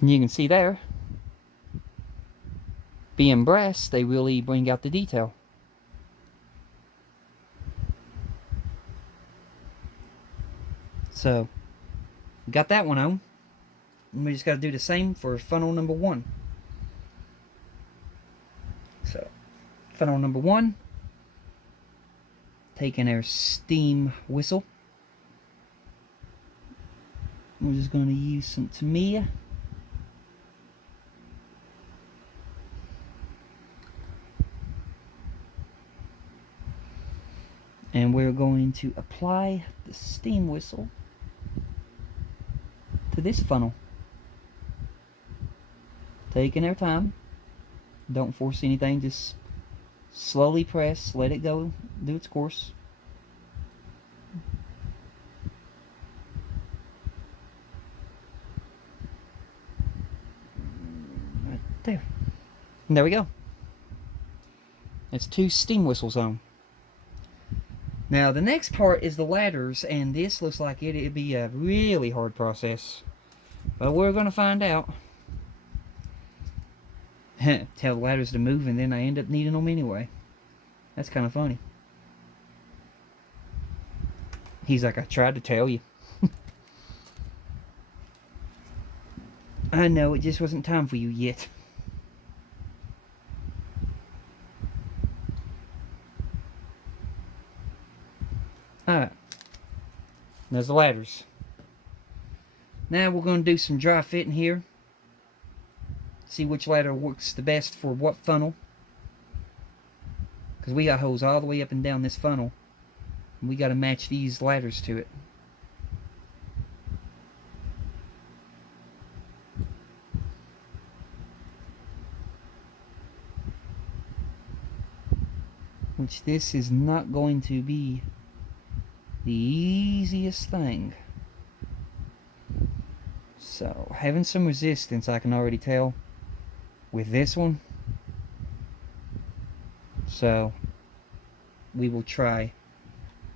And you can see there, being brass, they really bring out the detail. So, got that one on. And we just got to do the same for funnel number 1. So, funnel number 1, taking our steam whistle. We're just going to use some Tamiya. And we're going to apply the steam whistle to this funnel. Taking our time. Don't force anything, just slowly press, let it go, do its course. Right there. And there we go. That's 2 steam whistles on. Now the next part is the ladders, and this looks like it'd be a really hard process. But we're going to find out. Tell the ladders to move, and then I end up needing them anyway. That's kind of funny. He's like, I tried to tell you. I know, it just wasn't time for you yet. Alright. There's the ladders. Now we're going to do some dry fitting here. See which ladder works the best for what funnel. Because we got holes all the way up and down this funnel. And we got to match these ladders to it. Which this is not going to be the easiest thing. So, having some resistance, I can already tell with this one. So, we will try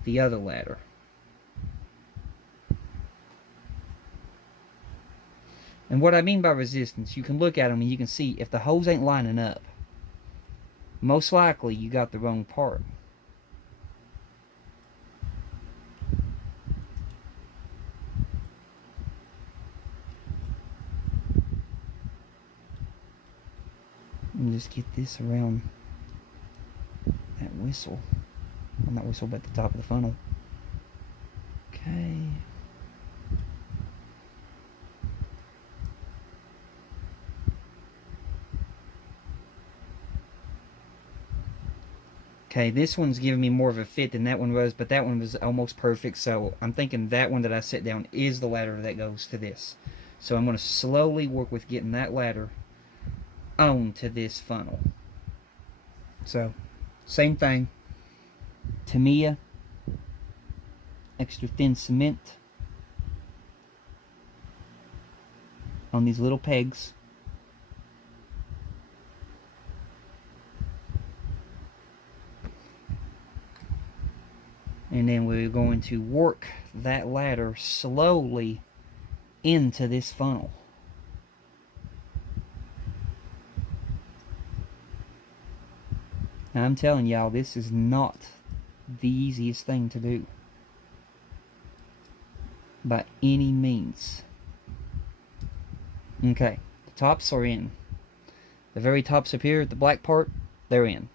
the other ladder. And what I mean by resistance, you can look at them and you can see if the holes ain't lining up, most likely you got the wrong part. And just get this around that whistle. Well, not whistle, but the top of the funnel. Okay. Okay, this one's giving me more of a fit than that one was, but that one was almost perfect, so I'm thinking that one that I set down is the ladder that goes to this. So I'm going to slowly work with getting that ladder onto this funnel. So, same thing. Tamiya, extra thin cement on these little pegs. And then we're going to work that ladder slowly into this funnel. Now I'm telling y'all, this is not the easiest thing to do by any means. Okay, the tops are in. The very tops up here, the black part, they're in.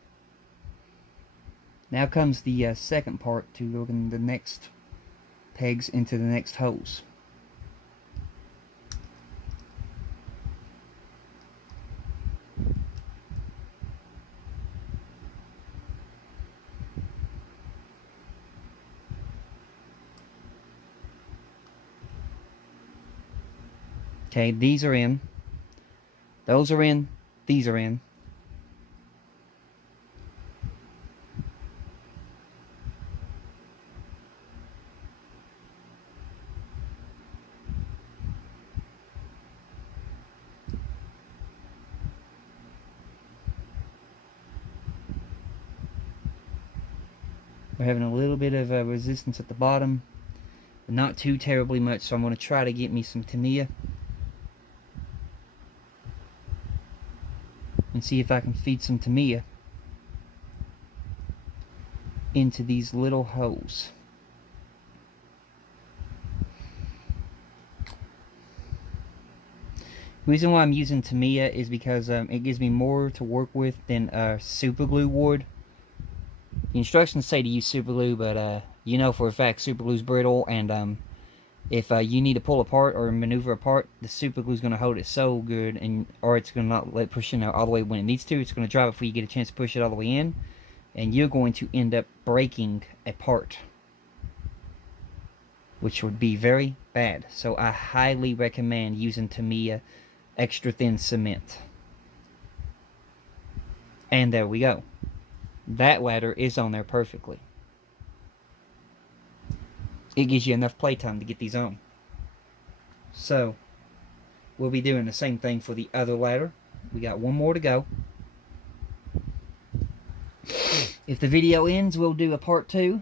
Now comes the second part to go in the next pegs into the next holes. Okay, these are in. Those are in. These are in. We're having a little bit of resistance at the bottom, but not too terribly much, so I'm going to try to get me some Tamiya. and see if I can feed some Tamiya into these little holes. The reason why I'm using Tamiya is because it gives me more to work with than super glue would. The instructions say to use super glue, but you know for a fact super glue is brittle, and if you need to pull apart or maneuver apart, the super glue is going to hold it so good, or it's going to not let it push in all the way when it needs to. It's going to drive it before you get a chance to push it all the way in, and you're going to end up breaking a part, which would be very bad. So I highly recommend using Tamiya extra thin cement. And there we go. That ladder is on there perfectly. It gives you enough playtime to get these on. So we'll be doing the same thing for the other ladder. We got one more to go. If the video ends, we'll do a part 2.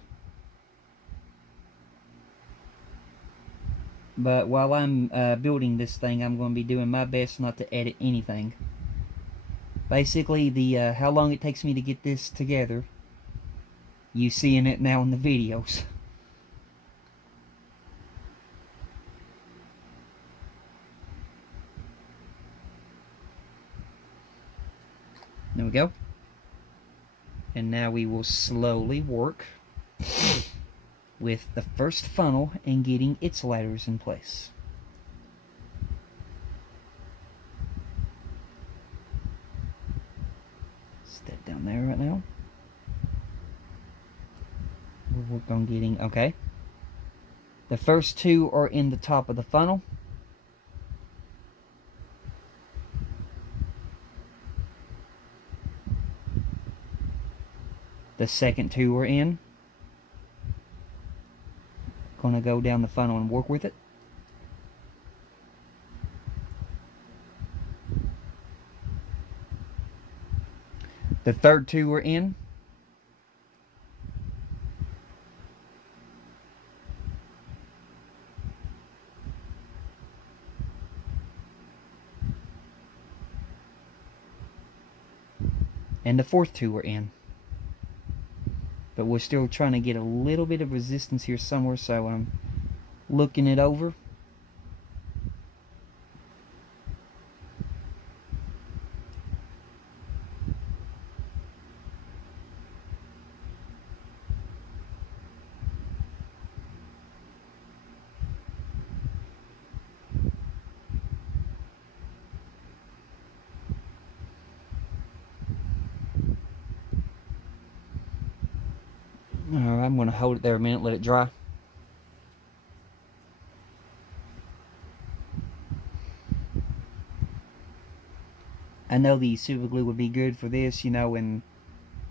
But while I'm building this thing, I'm going to be doing my best not to edit anything. Basically, the how long it takes me to get this together, you seeing it now in the videos. There we go. And now we will slowly work with the first funnel and getting its ladders in place. Step down there right now. We'll work on getting, okay. The first 2 are in the top of the funnel. The second 2 are in. Gonna go down the funnel and work with it. The third 2 are in. And the fourth 2 are in. But we're still trying to get a little bit of resistance here somewhere, so I'm looking it over. Alright, I'm going to hold it there a minute, let it dry. I know the super glue would be good for this, you know, and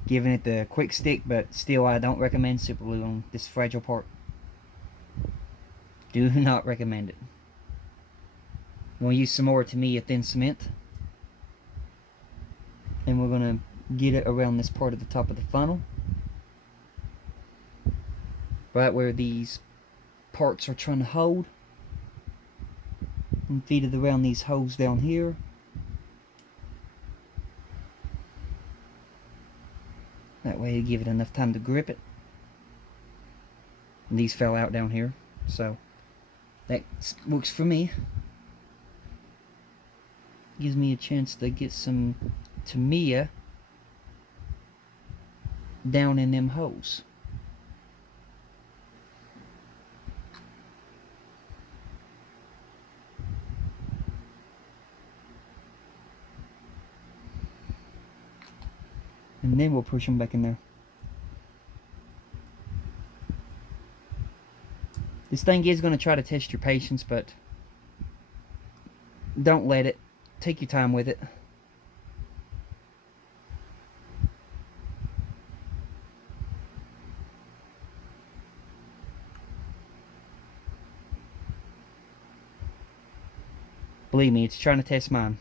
giving it the quick stick, but still I don't recommend super glue on this fragile part. Do not recommend it. I'm going to use some more Tamiya thin cement. And we're going to get it around this part of the top of the funnel. Right where these parts are trying to hold. And feed it around these holes down here. That way to give it enough time to grip it. And these fell out down here, so that works for me. Gives me a chance to get some Tamiya down in them holes. And then we'll push them back in there. This thing is going to try to test your patience, but don't let it. Take your time with it. Believe me, it's trying to test mine.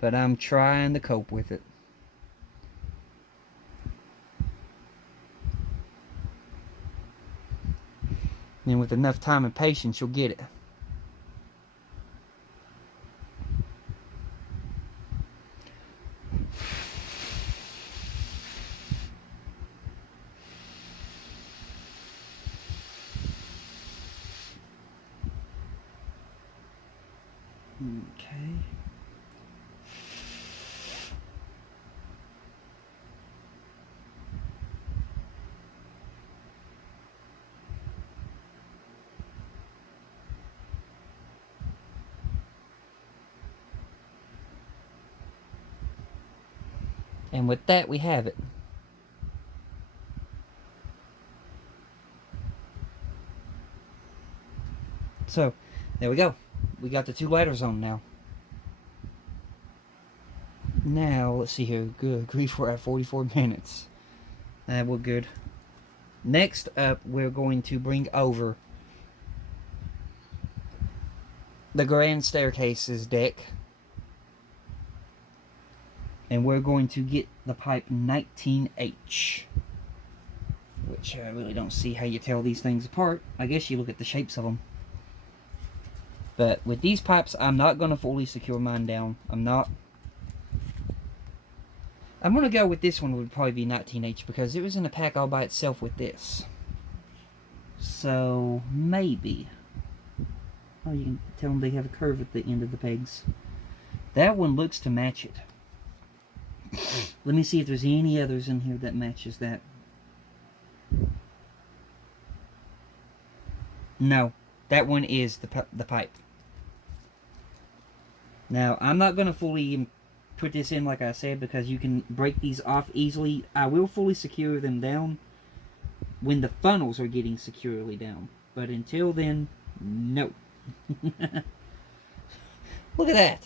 But I'm trying to cope with it. And with enough time and patience, you'll get it. Okay. And with that, we have it. So, there we go. We got the 2 ladders on now. Now, let's see here. Good grief, we're at 44 minutes. We're good. Next up, we're going to bring over the grand staircase's deck. And we're going to get the pipe 19H. Which I really don't see how you tell these things apart. I guess you look at the shapes of them. But with these pipes, I'm not going to fully secure mine down. I'm going to go with this one would probably be 19H because it was in a pack all by itself with this. So, maybe. Oh, you can tell them they have a curve at the end of the pegs. That one looks to match it. Let me see if there's any others in here that matches that. No, that one is the pipe. Now, I'm not going to fully put this in like I said because you can break these off easily. I will fully secure them down when the funnels are getting securely down. But until then, no. Look at that.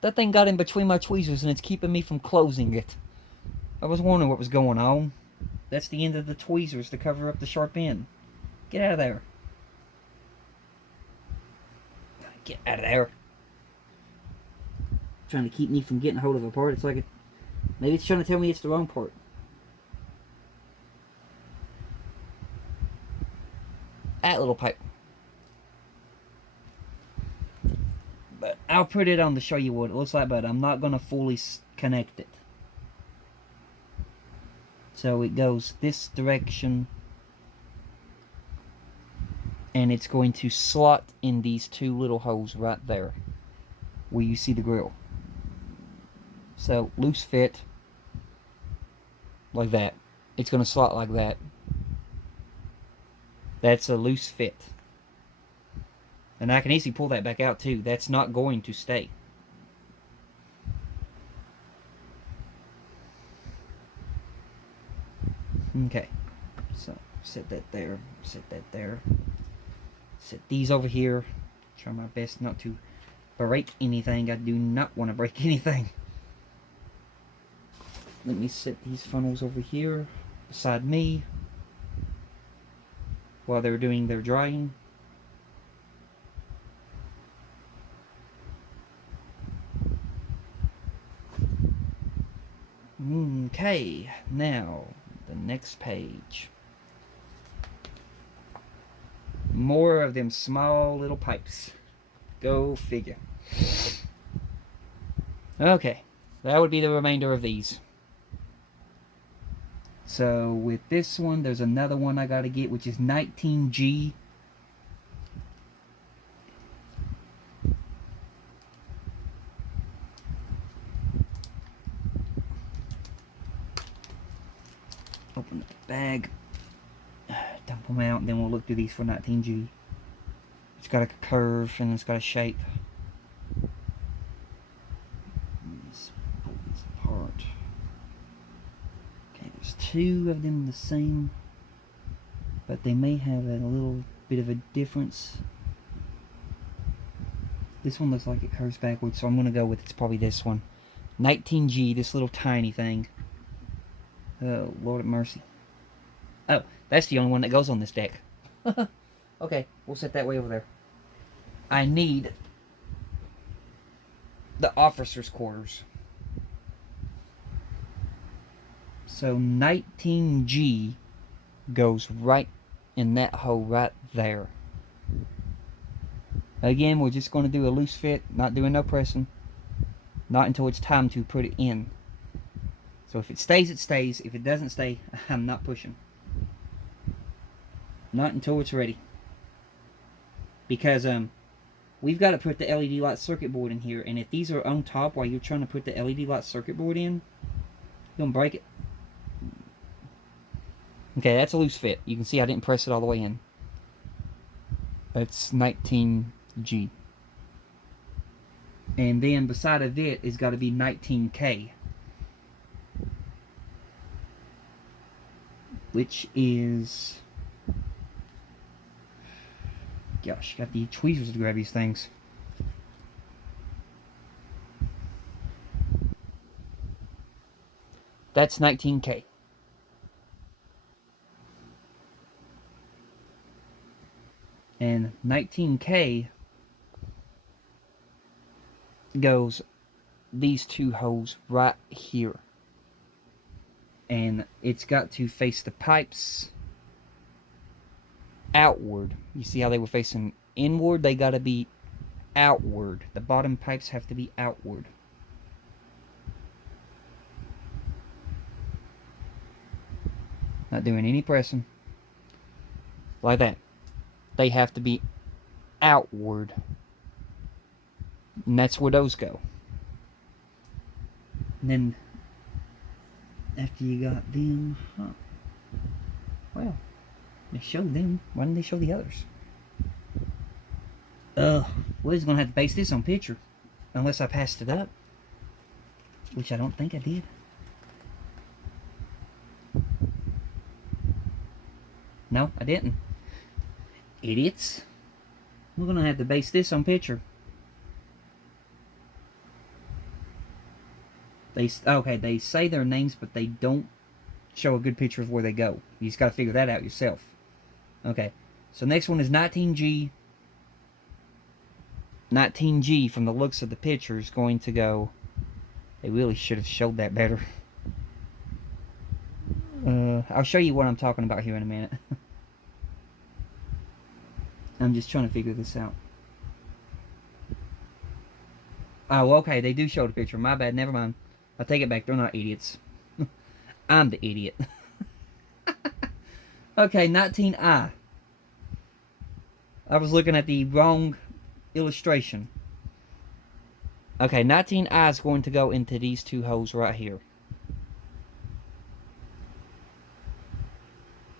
That thing got in between my tweezers and it's keeping me from closing it. I was wondering what was going on. That's the end of the tweezers to cover up the sharp end. Get out of there. Get out of there. Trying to keep me from getting hold of a part. It's like maybe it's trying to tell me it's the wrong part. That little pipe. But I'll put it on to show you what it looks like, but I'm not going to fully connect it. So it goes this direction. And it's going to slot in these 2 little holes right there. Where you see the grill. So, loose fit. Like that. It's going to slot like that. That's a loose fit. And I can easily pull that back out too. That's not going to stay. Okay. So, set that there. Set that there. Set these over here. Try my best not to break anything. I do not want to break anything. Let me set these funnels over here beside me while they're doing their drying. Okay, now the next page. More of them small little pipes. Go figure. Okay, that would be the remainder of these. So with this one, there's another one I gotta get, which is 19G. Open the bag, dump them out, and then we'll look through these for 19G. It's got a curve and it's got a shape. Let's pull this apart. Okay, there's 2 of them the same, but they may have a little bit of a difference. This one looks like it curves backwards, so I'm going to go with it's probably this one. 19G, this little tiny thing. Oh, Lord of mercy. Oh, that's the only one that goes on this deck. Okay, we'll set that way over there. I need the officer's quarters. So 19G goes right in that hole right there. Again, we're just going to do a loose fit, not doing no pressing. Not until it's time to put it in. So if it stays, it stays. If it doesn't stay, I'm not pushing. Not until it's ready. Because we've got to put the LED light circuit board in here, and if these are on top while you're trying to put the LED light circuit board in, you're going to break it. Okay, that's a loose fit. You can see I didn't press it all the way in. That's 19G. And then beside of it is got to be 19K. Which is... Gosh, got the tweezers to grab these things. That's 19K. And 19K goes these two holes right here. And it's got to face the pipes outward. You see how they were facing inward? They got to be outward. The bottom pipes have to be outward. Not doing any pressing. Like that. They have to be outward. And that's where those go. And then, after you got them, well, they showed them. Why didn't they show the others? We're just going to have to base this on picture. Unless I passed it up. Which I don't think I did. No, I didn't. Idiots. We're going to have to base this on picture. Okay, they say their names, but they don't show a good picture of where they go. You just got to figure that out yourself. Okay, so next one is 19G. 19G, from the looks of the picture, is going to go... They really should have showed that better. I'll show you what I'm talking about here in a minute. I'm just trying to figure this out. Oh, okay, they do show the picture. My bad, never mind. I take it back, they're not idiots. I'm the idiot. Okay, 19I. I was looking at the wrong illustration. Okay, 19I is going to go into these two holes right here.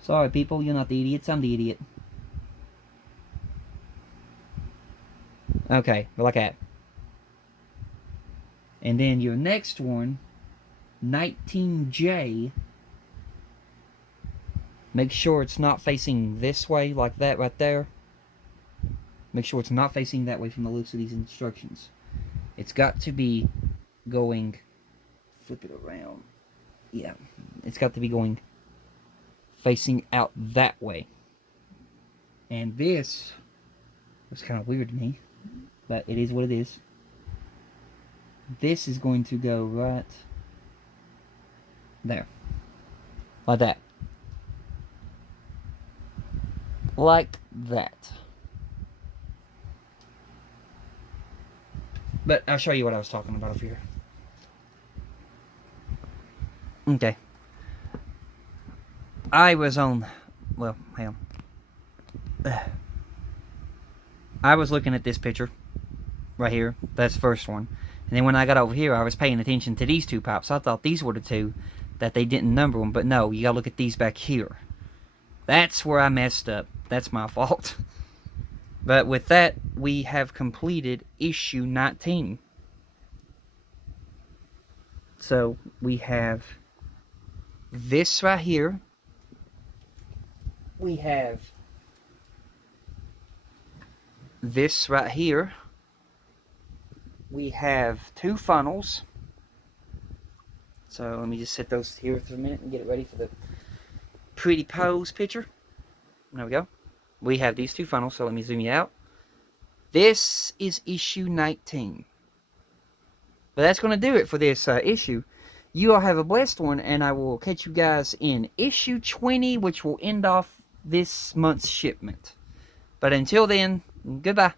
Sorry, people, you're not the idiots, I'm the idiot. Okay, like that. And then your next one, 19J. Make sure it's not facing this way, like that right there. Make sure it's not facing that way from the looks of these instructions. It's got to be going... Flip it around. Yeah, it's got to be going facing out that way. And this was kind of weird to me, but it is what it is. This is going to go right there. Like that. Like that. But I'll show you what I was talking about over here. Okay. I was on... Well, hang on. I was looking at this picture. Right here. That's the first one. And then when I got over here, I was paying attention to these two pipes. I thought these were the two that they didn't number them. But no, you gotta look at these back here. That's where I messed up. That's my fault. But with that, we have completed issue 19. So we have this right here. We have this right here. We have two funnels. So let me just set those here for a minute and get it ready for the pretty pose picture. There we go. We have these two funnels, so let me zoom you out. This is issue 19. But that's going to do it for this issue. You all have a blessed one, and I will catch you guys in issue 20, which will end off this month's shipment. But until then, goodbye.